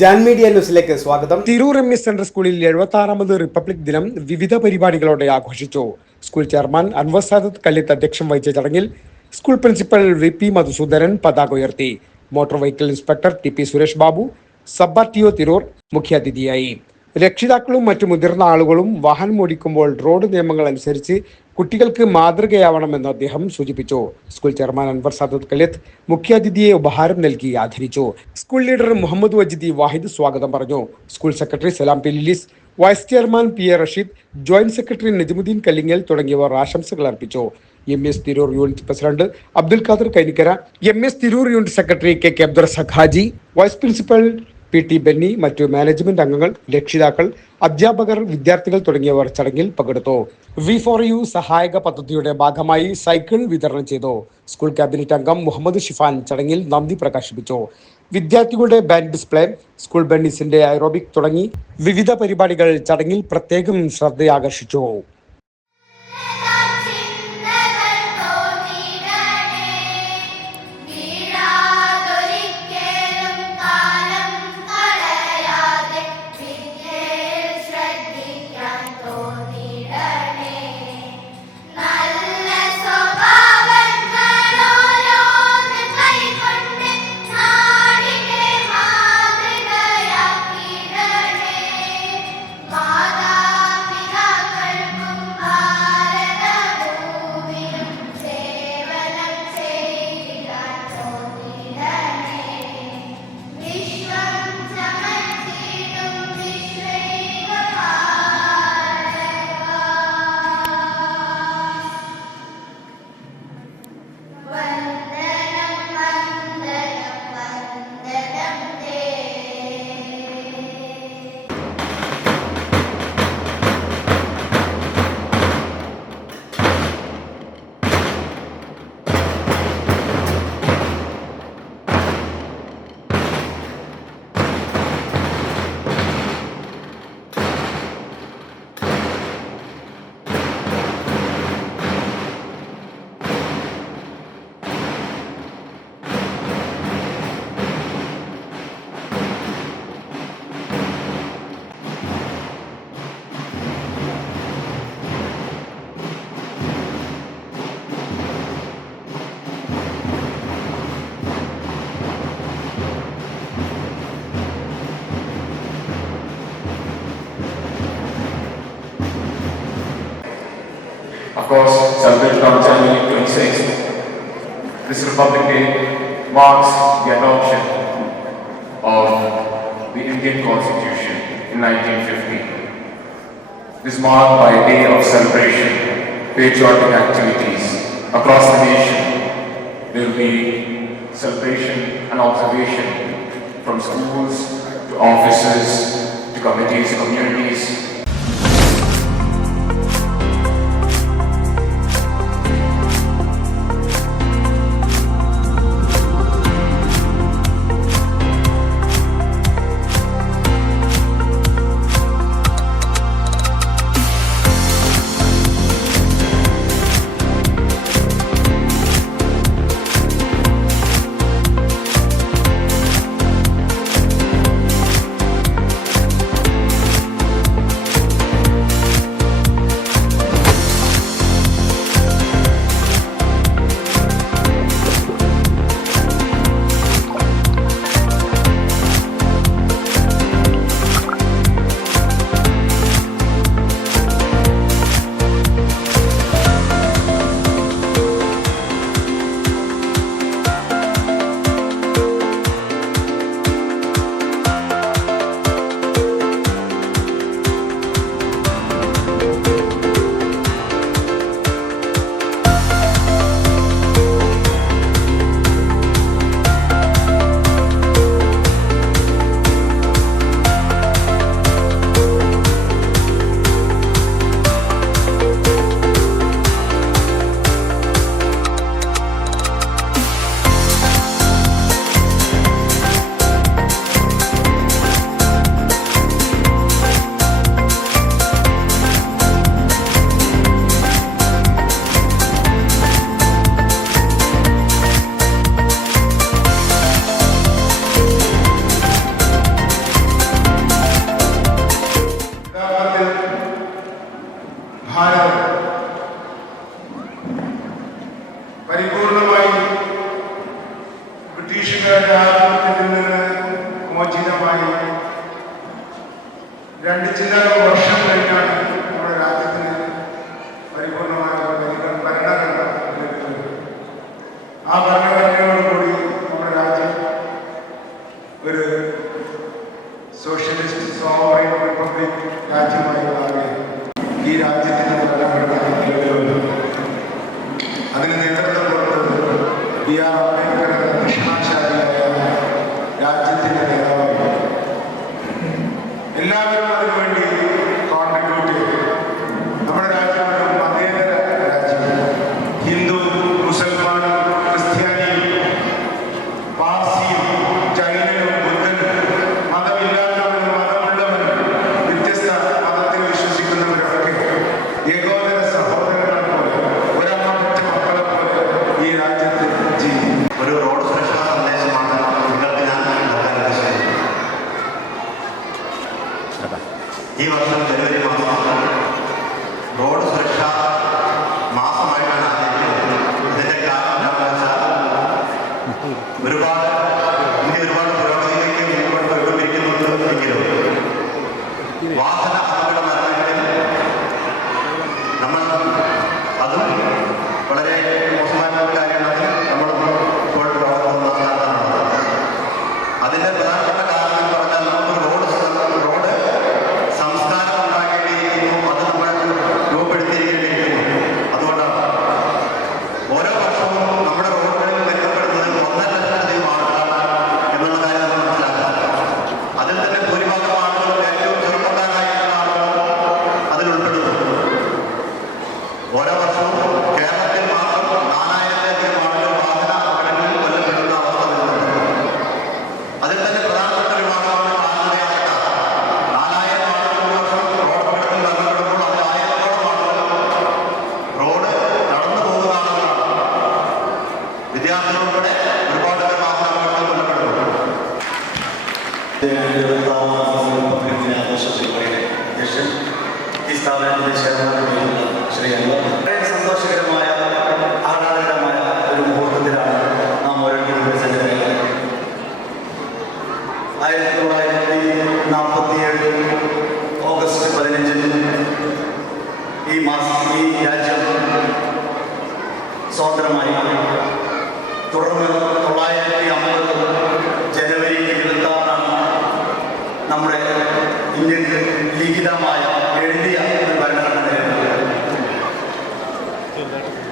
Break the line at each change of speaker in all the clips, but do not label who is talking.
Jan media ന്യൂസിലേക്ക് സ്വാഗതം.
Tirur M S central സ്കൂളിൽ എഴുപത്തി ആറാമത് റിപ്പബ്ലിക് ദിനം വിവിധ പരിപാടികളോടെ ആഘോഷിച്ചു. സ്കൂൾ ചെയർമാൻ അൻവർ സാദത്ത് കല്ലിത്ത് അധ്യക്ഷം വഹിച്ച ചടങ്ങിൽ school principal V P Madhusudaran പതാക ഉയർത്തി. Motor vehicle inspector T P Suresh Babu sub R T O Tirur മുഖ്യാതിഥിയായി രക്ഷിതാക്കളും മറ്റു മുതിർന്ന ആളുകളും വാഹനം ഓടിക്കുമ്പോൾ റോഡ് നിയമങ്ങൾ അനുസരിച്ച് കുട്ടികൾക്ക് മാതൃകയാവണമെന്ന് അദ്ദേഹം സൂചിപ്പിച്ചു. സ്കൂൾ ചെയർമാൻ അൻവർ സാദത്ത് കലിയത്ത് മുഖ്യാതിഥിയെ ഉപഹാരം നൽകി ആദരിച്ചു. സ്കൂൾ ലീഡർ മുഹമ്മദ് വജിദി വാഹിദ് സ്വാഗതം പറഞ്ഞു. School secretary Salam P vice chairman P A Rasheed joint secretary Najimuddin Kallingal തുടങ്ങിയവർ ആശംസകൾ അർപ്പിച്ചു. M S Tirur unit president Abdul Khader Kainikkara M S Tirur unit secretary K K Abdul Sakhaji vice principal P T Benny മറ്റു management അംഗങ്ങൾ രക്ഷിതാക്കൾ അധ്യാപകർ വിദ്യാർത്ഥികൾ തുടങ്ങിയവർ ചടങ്ങിൽ പങ്കെടുത്തു. വി ഫോർ യു സഹായക പദ്ധതിയുടെ ഭാഗമായി സൈക്കിൾ വിതരണം ചെയ്തു. സ്കൂൾ ക്യാബിനറ്റ് അംഗം മുഹമ്മദ് ഷിഫാൻ ചടങ്ങിൽ നന്ദി പ്രകാശിപ്പിച്ചു. വിദ്യാർത്ഥികളുടെ ബാൻഡ് ഡിസ്പ്ലേ സ്കൂൾ ബെന്നിസിന്റെ അയറോബിക് തുടങ്ങി വിവിധ പരിപാടികൾ ചടങ്ങിൽ പ്രത്യേകം ശ്രദ്ധയാകർഷിച്ചു.
Course, celebrated on January 26th. This Republic Day marks the adoption of the Indian Constitution in 1950. This is marked by a day of celebration, patriotic activities across the nation. There will be celebration and observation from schools to offices to committees, communities,
പരിപൂർണമായി ബ്രിട്ടീഷുകാരുടെ ആധിപത്യത്തിൽ നിന്ന് മോചിതമായി രണ്ട് ചില വർഷം കഴിഞ്ഞാണ് നമ്മുടെ രാജ്യത്തിന് പരിപൂർണമായ ഭരണഘടന ആ ഭരണഘടനയോടുകൂടി നമ്മുടെ രാജ്യം ഒരു സോഷ്യലിസ്റ്റ് സോവറിൻ റിപ്പബ്ലിക് രാജ്യം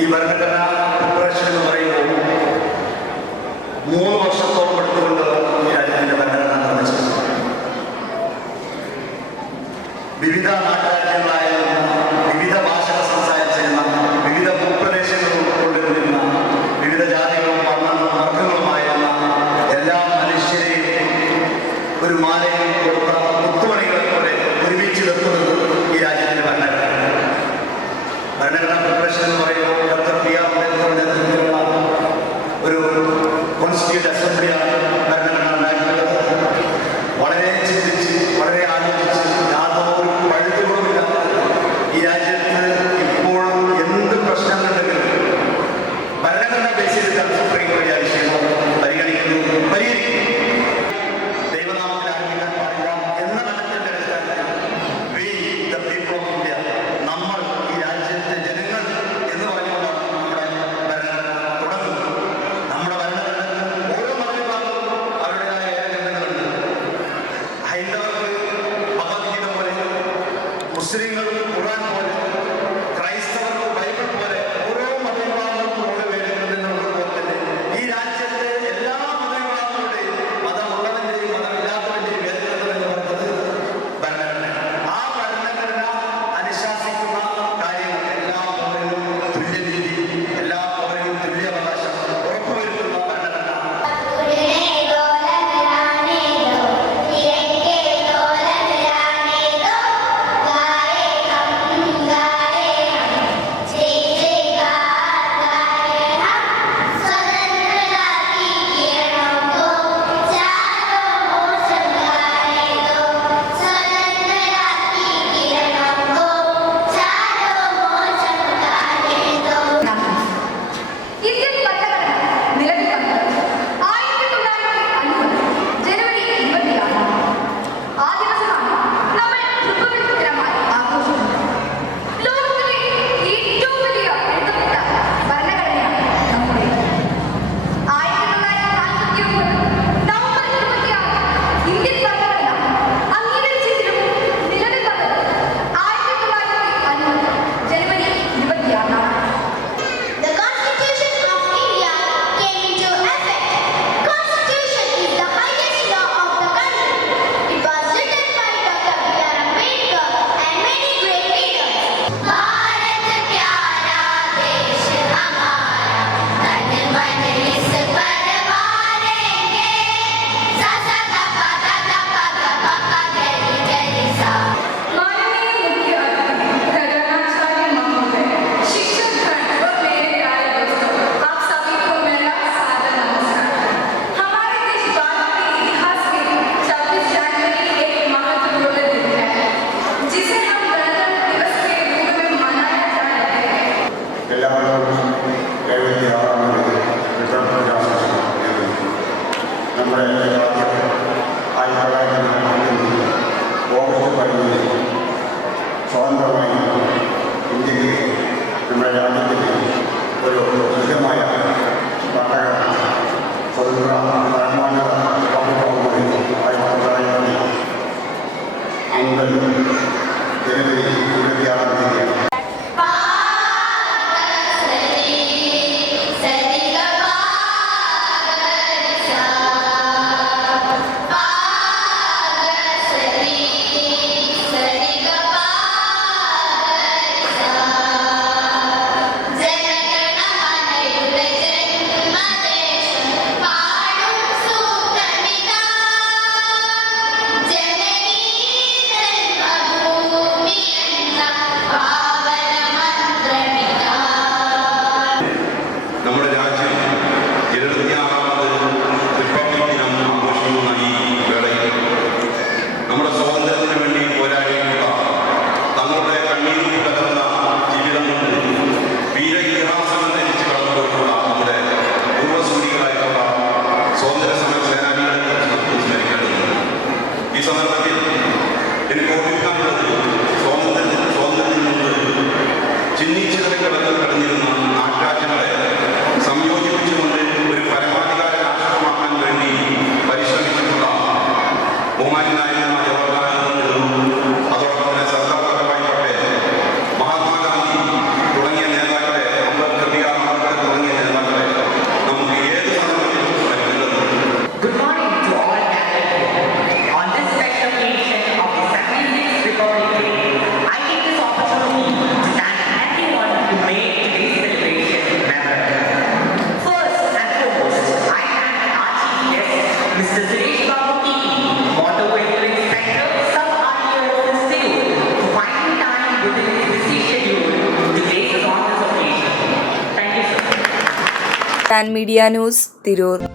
ഈ
ഭരണഘടനാ കോർപ്പറേഷൻ എന്ന് പറയുന്നത് മൂന്ന് വർഷത്തോളം എടുത്തുകൊണ്ട് ഈ രാജ്യത്തിന്റെ ഭരണഘടന നിർമ്മിച്ചത്. വിവിധ
നാട്ടിൽ മീഡിയ ന്യൂസ് തിരൂർ